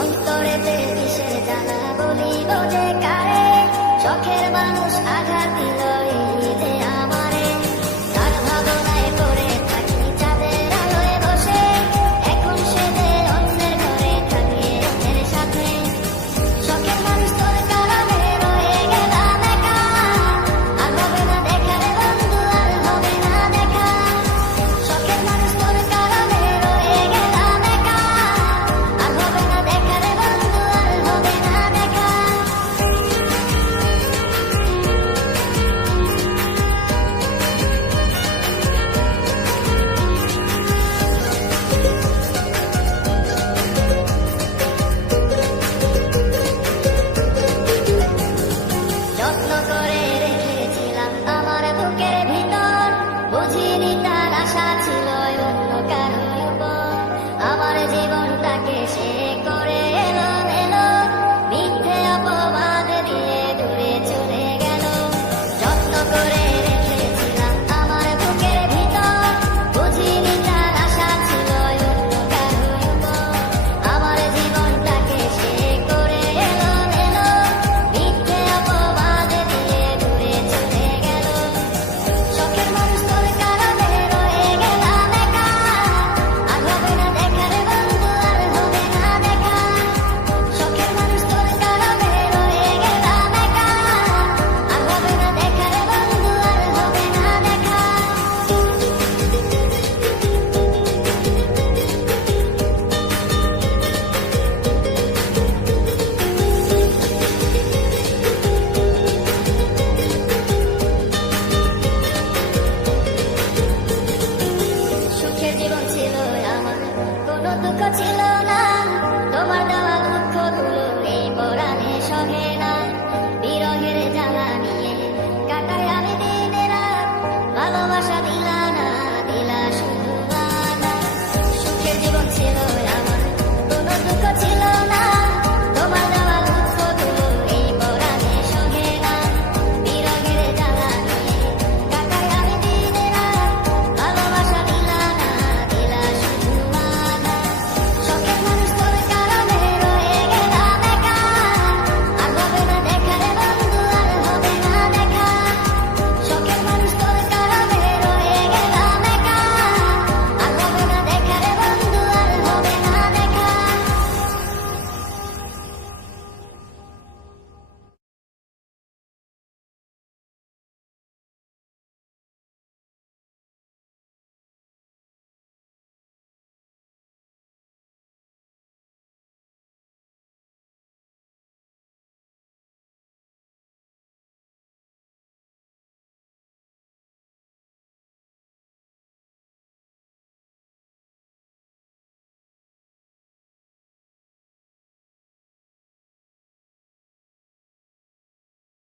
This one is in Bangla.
অন্তরেতে কিসের জ্বালা বলিব যে কারে, শখের মানুষ আঘাত দিল এই ঈদে আমারে। তার ভাবনায় পড়ে থাকি চাঁদের আলোয় বসে, এখন সে যে অন্যের ঘরে থাকে অন্যের সাথে। শখের মানুষ তোর কারণে রয়ে গেলাম একা, আর হবে না দেখা রে বন্ধু, আর হবে না দেখা। শখের মানুষ তোর কারণে রয়ে গেলাম একা, আর হবে না দেখা রে বন্ধু, আর হবে না দেখা। যত্ন করে রেখেছিলাম আমার বুকের ভিতর, বুঝিনি তার আশা ছিল অন্য কারো